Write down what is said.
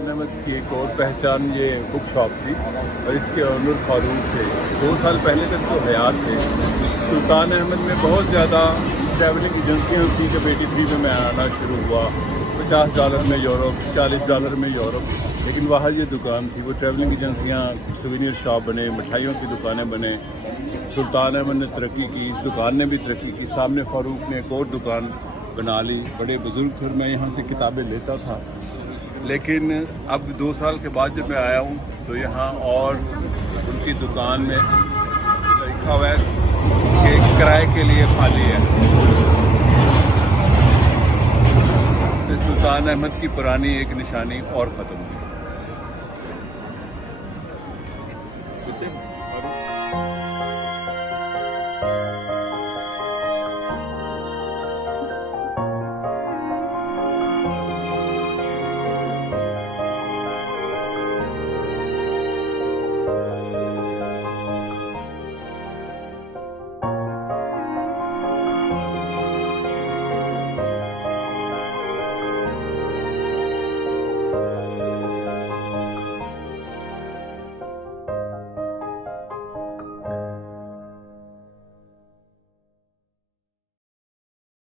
सुल्तान अहमद की एक और पहचान ये बुक शॉप थी और इसके ओनर फारूक थे। 2 साल पहले तक तो हयात थे। सुल्तान अहमद में बहुत ज़्यादा ट्रैवलिंग एजेंसियाँ थी कि 83 में मैं आना शुरू हुआ। $50 में यूरोप, $40 में यूरोप, लेकिन वहाँ ये दुकान थी। वो ट्रैवलिंग एजेंसियाँ, सूवेनिर शॉप बने, मिठाइयों की दुकानें बने। सुल्तान अहमद ने तरक्की की, इस दुकान ने भी तरक्की की। सामने फारूक ने एक और दुकान बना ली। बड़े बुज़ुर्ग थे, मैं यहाँ से किताबें लेता था। लेकिन अब 2 साल के बाद जब मैं आया हूँ तो यहाँ और उनकी दुकान में लिखा हुआ है कि किराए के लिए खाली है। तो सुल्तान अहमद की पुरानी एक निशानी और ख़त्म हुई।